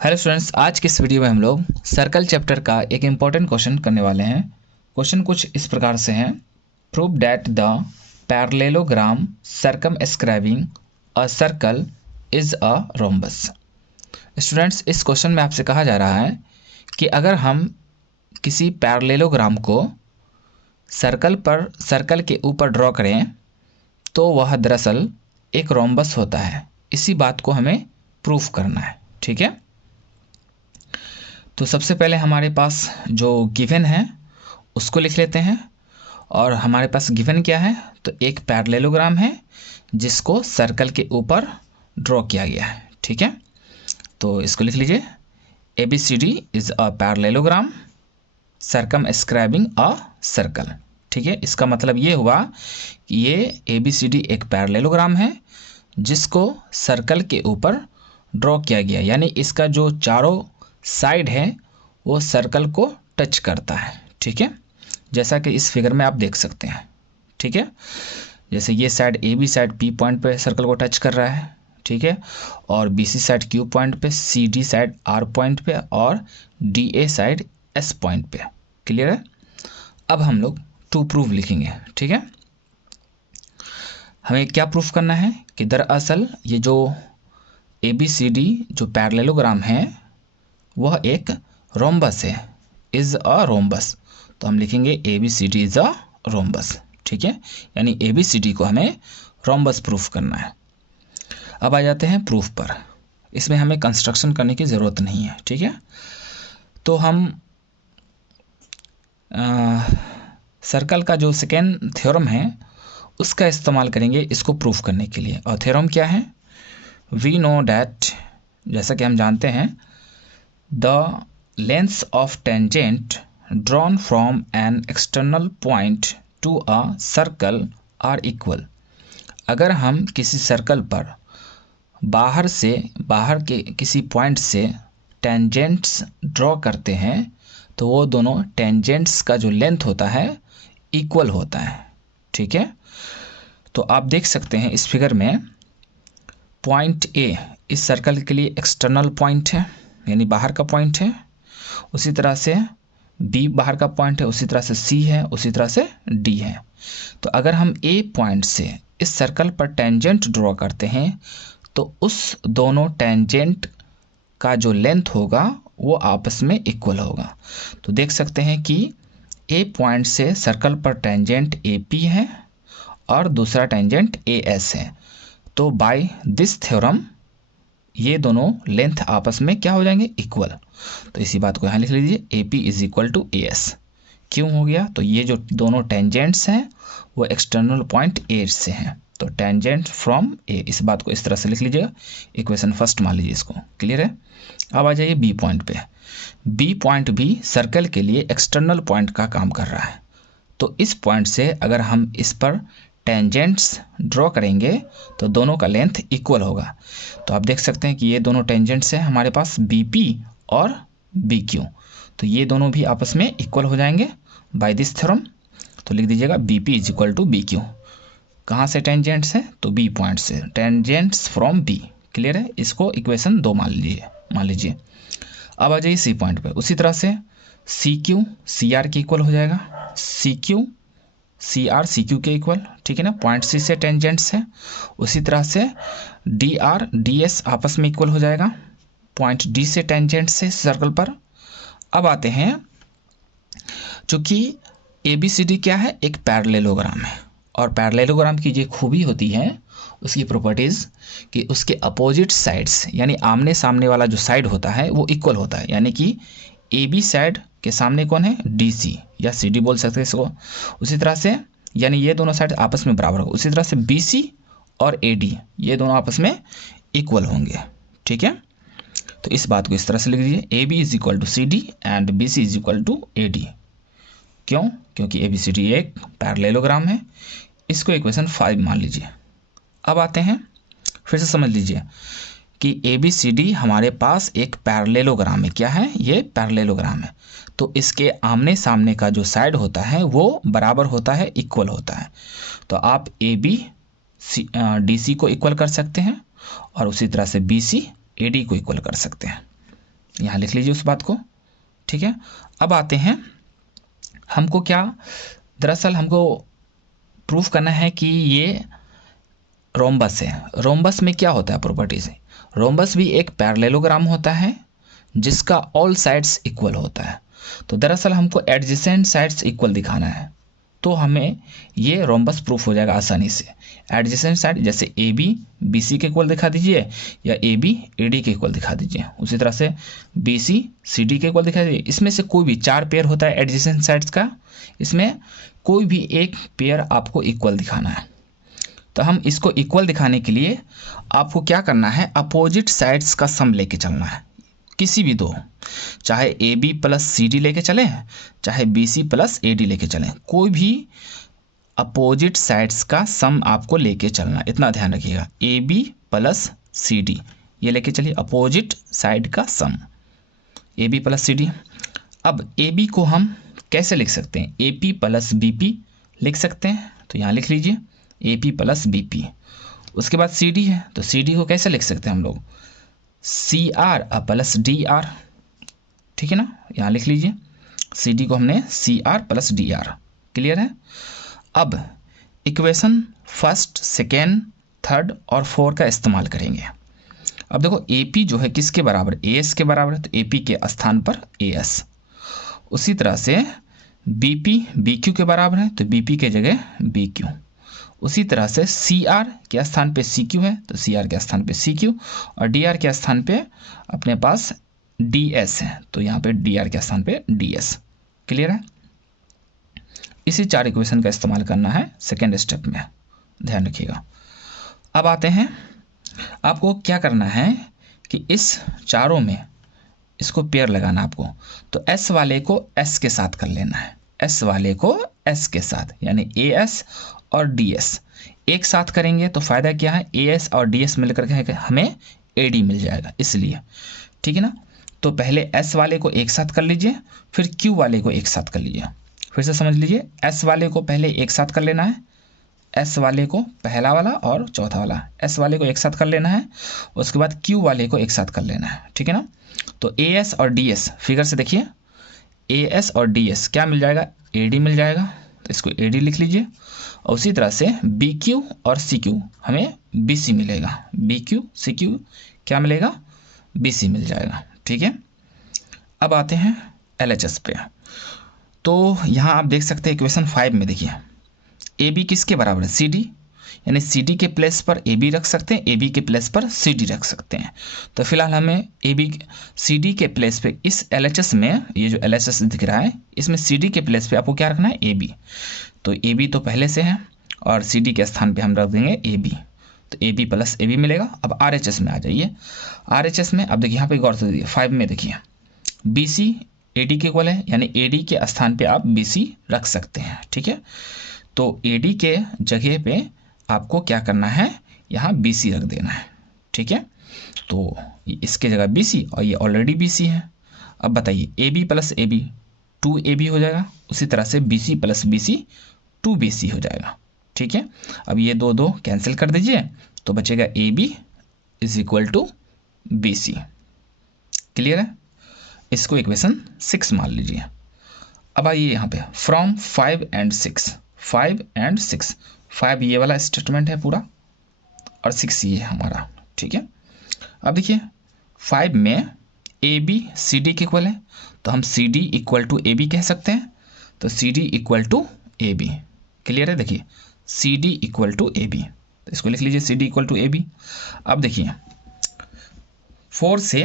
Hello students, आज के इस वीडियो में हम लोग सर्कल चैप्टर का एक इम्पॉर्टेंट क्वेश्चन करने वाले हैं। क्वेश्चन कुछ इस प्रकार से है। Prove that the parallelogram circumscribing a circle is a rhombus. Students, इस क्वेश्चन में आपसे कहा जा रहा है कि अगर हम किसी पैरेललोग्राम को सर्कल के ऊपर ड्रॉ करें तो वह दरअसल एक रोम्बस होता है। इसी बात को हमें प्रूफ करना है। ठीक है, तो सबसे पहले हमारे पास जो गिवन है उसको लिख लेते हैं। और हमारे पास गिवन क्या है, तो एक पैरेललोग्राम है जिसको सर्कल के ऊपर ड्रॉ किया गया है। ठीक है, तो इसको लिख लीजिए। ABCD is a parallelogram circumscribing a circle. ठीक है, इसका मतलब ये हुआ कि ये ABCD एक पैरेललोग्राम है जिसको सर्कल के ऊपर ड्रॉ किया गया, यानी इसका जो चारों साइड है वो सर्कल को टच करता है। ठीक है, जैसा कि इस फिगर में आप देख सकते हैं। ठीक है, जैसे ये side AB side P point पे सर्कल को टच कर रहा है। ठीक है, और BC साइड Q पॉइंट पे, CD साइड R पॉइंट पे और DA साइड S पॉइंट पे। क्लियर है। अब हम लोग टू प्रूव लिखेंगे। ठीक है, हमें क्या प्रूफ करना है कि दरअसल ये जो ABCD जो पैरेललोग्राम है वह एक रोम्बस है, इज अ रोम्बस। तो हम लिखेंगे ABCD इज अ रोम्बस। ठीक है, यानी ABCD को हमें रोम्बस प्रूफ करना है। अब आ जाते हैं प्रूफ पर। इसमें हमें कंस्ट्रक्शन करने की ज़रूरत नहीं है। ठीक है, तो हम सर्कल का जो सेकेंड थ्योरम है उसका इस्तेमाल करेंगे इसको प्रूफ करने के लिए। और थ्योरम क्या है, वी नो डैट, जैसा कि हम जानते हैं, the lengths of tangent drawn from an external point to a circle are equal। अगर हम किसी सर्कल पर बाहर के किसी पॉइंट से टेंजेंट्स ड्रॉ करते हैं तो वो दोनों टेंजेंट्स का जो लेंथ होता है इक्वल होता है। ठीक है, तो आप देख सकते हैं इस फिगर में पॉइंट A इस सर्कल के लिए एक्सटर्नल पॉइंट है, यानी बाहर का पॉइंट है। उसी तरह से B बाहर का पॉइंट है, उसी तरह से C है, उसी तरह से D है। तो अगर हम A पॉइंट से इस सर्कल पर टेंजेंट ड्रॉ करते हैं तो उस दोनों टेंजेंट का जो लेंथ होगा वो आपस में इक्वल होगा। तो देख सकते हैं कि A पॉइंट से सर्कल पर टेंजेंट AP है और दूसरा टेंजेंट AS है। तो बाय दिस थ्योरम ये दोनों लेंथ आपस में क्या हो जाएंगे, इक्वल। तो इसी बात को यहाँ लिख लीजिए, AP is equal to AS। क्यों हो गया, तो ये जो दोनों टेंजेंट्स हैं वो एक्सटर्नल पॉइंट A से हैं, तो टेंजेंट फ्रॉम A। इस बात को इस तरह से लिख लीजिएगा, इक्वेशन फर्स्ट मान लीजिए इसको। क्लियर है। अब आ जाइए B पॉइंट पे। B पॉइंट भी सर्कल के लिए एक्सटर्नल पॉइंट का काम कर रहा है। तो इस पॉइंट से अगर हम इस पर टेंजेंट्स ड्रॉ करेंगे तो दोनों का लेंथ इक्वल होगा। तो आप देख सकते हैं कि ये दोनों टेंजेंट्स हैं हमारे पास BP और BQ, तो ये दोनों भी आपस में इक्वल हो जाएंगे बाय दिस थ्योरम। तो लिख दीजिएगा BP is equal to BQ। कहाँ से टेंजेंट्स है, तो B पॉइंट से, टेंजेंट्स फ्रॉम B। क्लियर है, इसको इक्वेशन 2 मान लीजिए। अब आ जाइए C पॉइंट पे। उसी तरह से CQ CR के इक्वल हो जाएगा, CQ CR CQ के इक्वल। ठीक है ना, पॉइंट C से टेंजेंट्स है। उसी तरह से DR DS आपस में इक्वल हो जाएगा पॉइंट D से टेंजेंट से सर्कल पर। अब आते हैं, चूंकि ABCD क्या है, एक पैरेललोग्राम है, और पैरेललोग्राम की ये खूबी होती है, उसकी प्रॉपर्टीज़, कि उसके अपोजिट साइड्स यानी आमने सामने वाला जो साइड होता है वो इक्वल होता है। यानी कि AB साइड के सामने कौन है, DC या CD बोल सकते हैं इसको। उसी तरह से यानी ये दोनों साइड आपस में बराबर होगा। उसी तरह से BC और AD ये दोनों आपस में इक्वल होंगे। ठीक है, तो इस बात को इस तरह से लिख दीजिए, AB is equal to CD and BC is equal to AD। क्यों, क्योंकि ABCD एक पैरेललोग्राम है। इसको इक्वेशन 5 मान लीजिए। अब आते हैं, फिर से समझ लीजिए कि ABCD हमारे पास एक पैरेललोग्राम है। क्या है, ये पैरेललोग्राम है। तो इसके आमने सामने का जो साइड होता है वो बराबर होता है, इक्वल होता है। तो आप AB DC को इक्वल कर सकते हैं और उसी तरह से BC AD को इक्वल कर सकते हैं। यहाँ लिख लीजिए उस बात को, ठीक है। अब आते हैं, हमको क्या, दरअसल हमको प्रूफ करना है कि ये रोम्बस है। रोम्बस में क्या होता है प्रॉपर्टीज, रोम्बस भी एक पैरेललोग्राम होता है जिसका ऑल साइड्स इक्वल होता है। तो दरअसल हमको एडजेसेंट साइड्स इक्वल दिखाना है, तो हमें ये रोम्बस प्रूफ हो जाएगा आसानी से। एडजेसेंट साइड जैसे ए बी बी सी के इक्वल दिखा दीजिए, या ए बी ए डी के इक्वल दिखा दीजिए, उसी तरह से बी सी सी डी के इक्वल दिखा दीजिए। इसमें से कोई भी 4 पेयर होता है एडजेसेंट साइड्स का, इसमें कोई भी एक पेयर आपको इक्वल दिखाना है। तो हम इसको इक्वल दिखाने के लिए आपको क्या करना है, अपोजिट साइड्स का सम लेके चलना है, किसी भी दो, चाहे A B plus C D लेके चलें, चाहे B C plus A D लेके चलें, कोई भी अपोजिट साइड्स का सम आपको लेके चलना, इतना ध्यान रखिएगा। A B plus C D ये लेके चलिए, अपोजिट साइड का sum A B plus C D. अब ए बी को हम कैसे लिख सकते हैं, A P plus B P लिख सकते हैं, तो यहाँ लिख लीजिए A P plus B P. उसके बाद सी डी है, तो सी डी को कैसे लिख सकते हैं हम लोग, C R plus D R, ठीक है ना, यहाँ लिख लीजिए सी डी को हमने C R plus D R. Clear है। अब इक्वेशन फर्स्ट, सेकेंड, थर्ड और 4 का इस्तेमाल करेंगे। अब देखो ए पी जो है किसके बराबर, ए एस के बराबर है, तो ए पी के स्थान पर ए एस। उसी तरह से बी पी बी क्यू के बराबर है, तो बी पी के जगह बी क्यू। उसी तरह से सी आर के स्थान पे सी क्यू है, तो सी आर के स्थान पे सी क्यू, और डी आर के स्थान पे अपने पास डी एस है, तो यहाँ पे डी आर के स्थान पे डी एस। क्लियर है। इसी 4 इक्वेशन का इस्तेमाल करना है सेकेंड स्टेप में, ध्यान रखिएगा। अब आते हैं, आपको क्या करना है कि इस चारों में इसको पेयर लगाना आपको, तो एस वाले को एस के साथ कर लेना है, एस वाले को एस के साथ, यानी ए एस और डी एस एक साथ करेंगे तो फायदा क्या है, ए एस और डी एस मिलकर के हमें ए डी मिल जाएगा, इसलिए, ठीक है ना। तो पहले एस वाले को एक साथ कर लीजिए, फिर क्यू वाले को एक साथ कर लीजिए। फिर से समझ लीजिए, एस वाले को पहले एक साथ कर लेना है, एस वाले को पहला वाला और चौथा वाला एस वाले को एक साथ कर लेना है, उसके बाद क्यू वाले को एक साथ कर लेना है, ठीक है ना। तो ए एस और डी एस फिगर से देखिए, ए एस और डी एस क्या मिल जाएगा, ए डी मिल जाएगा, तो इसको ए डी लिख लीजिए। और उसी तरह से बी क्यू और सी क्यू हमें बी सी मिलेगा, बी क्यू सी क्यू क्या मिलेगा, बी सी मिल जाएगा, ठीक है। अब आते हैं एल एच एस पे, तो यहाँ आप देख सकते हैं इक्वेशन 5 में देखिए, ए बी किसके बराबर है, सी डी, यानी सी डी के प्लेस पर ए बी रख सकते हैं, ए बी के प्लेस पर सी डी रख सकते हैं। तो फिलहाल हमें ए बी सी डी के प्लेस पे इस एल एच एस में, ये जो एल एच एस दिख रहा है इसमें सी डी के प्लेस पे आपको क्या रखना है, ए बी। तो ए बी तो पहले से है और सी डी के स्थान पे हम रख देंगे ए बी, तो A B plus A B मिलेगा। अब आर एच एस में आ जाइए, आर एच एस में अब देखिए यहाँ पे गौर से देखिए 5 में देखिए बी सी ए डी के इक्वल है, यानी ए डी के स्थान पे आप बी सी रख सकते हैं, ठीक है। तो ए डी के जगह पे आपको क्या करना है, यहाँ बी सी रख देना है, ठीक है। तो इसके जगह बी सी, और ये ऑलरेडी बी सी है। अब बताइए A B plus A B 2ab हो जाएगा, उसी तरह से B C plus B C 2bc हो जाएगा, ठीक है। अब ये दो कैंसिल कर दीजिए, तो बचेगा A B is equal to B C. Clear है। इसको इक्वेशन 6 मान लीजिए। अब आइए यहाँ पे फ्रॉम 5 and 6, 5 and 6, 5 ये वाला स्टेटमेंट है पूरा और 6 ये है हमारा, ठीक है। अब देखिए 5 में ए बी सी डी के इक्वल है, तो हम C D equal to A B कह सकते हैं, तो C D equal to A B. Clear है। देखिए C D equal to A B, तो इसको लिख लीजिए C D equal to A B. अब देखिए 6 से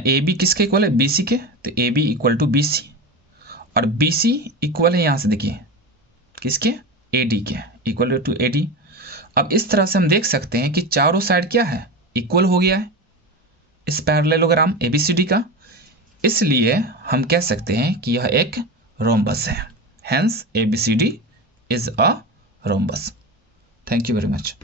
ए बी किसके इक्वल है, बी सी के, तो A B equal to B C, और बी सी इक्वल है यहाँ से देखिए किसके, ए डी के, इक्वल टू ए डी। अब इस तरह से हम देख सकते हैं कि चारों साइड क्या है, इक्वल हो गया है इस पैरेललोग्राम एबीसीडी का, इसलिए हम कह सकते हैं कि यह एक रोम्बस है। Hence ABCD is a rhombus. Thank you very much.